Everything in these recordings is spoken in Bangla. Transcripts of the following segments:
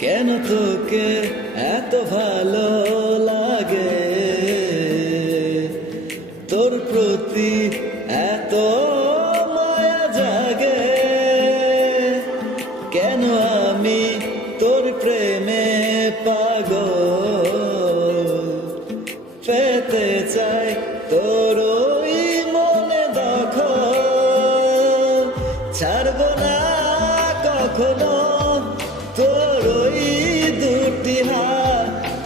কেন তোকে এত ভালো লাগে? তোর প্রতি এত মায়া জাগে। কেন আমি তোর প্রেমে পাগল? পেতে চাই তোর মনে দখল। ছাড়বো না কখনো।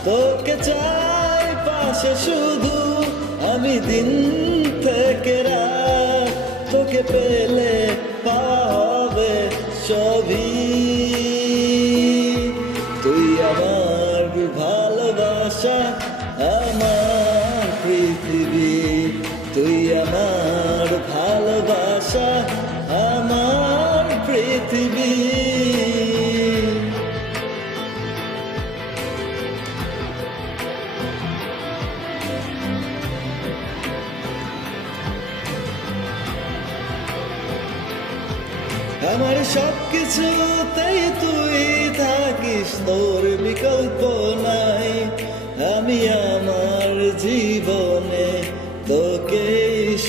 তোকে চাই পাশে শুধু, আমি দিন থেকে তোকে পেলে পাবে সবই। তুই আমার ভালোবাসা, আমার পৃথিবী। তুই আমার ভালোবাসা, আমার পৃথিবী। আমার সব কিছুতেই তুই থাকিস, তোর বিকল্প নাই। আমি আমার জীবনে তোকে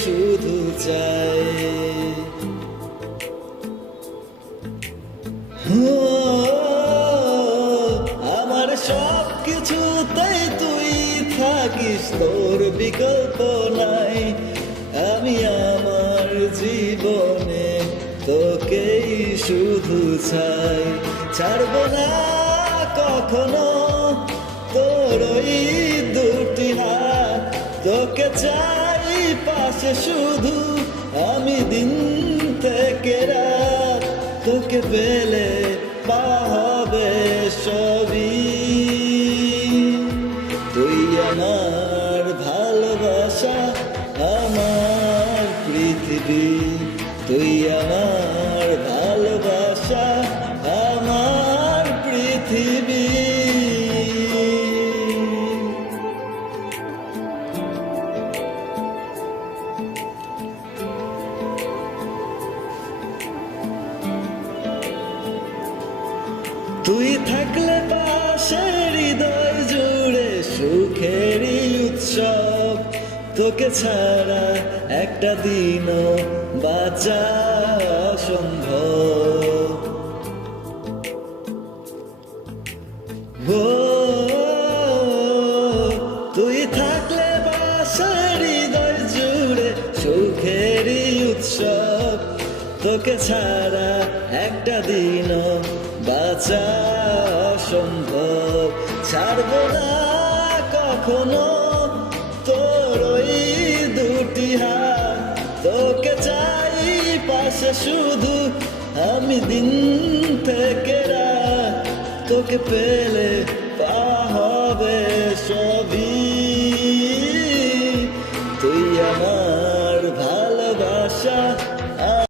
শুধু চাই। আমার সব কিছুতেই তুই থাকিস, তোর বিকল্প নাই। শুধু চাই, ছাড়বো না কখনো। তোর ওই দুটি হাত, তোকে চাই পাশে শুধু। আমি দিন থেকে রাত, তোকে পেলে পাবে সবই। তুই আমার ভালোবাসা, আমার পৃথিবী। তুই আমার তুই থাকলে পাশে হৃদয় জুড়ে সুখেরই উৎসব। তোকে ছাড়া একটা দিনও বাঁচা অসম্ভব। ও, তুই থাকলে বাসা হৃদয় জুড়ে সুখেরই উৎসব। তোকে ছাড়া একটা দিনও বাঁচা অসম্ভব। ছাড়বো না কখনো তোর ওই দুটি হাত। তোকে চাই পাশে শুধু আমি দিন থেকে রাত। তোকে পেলে পা হবে।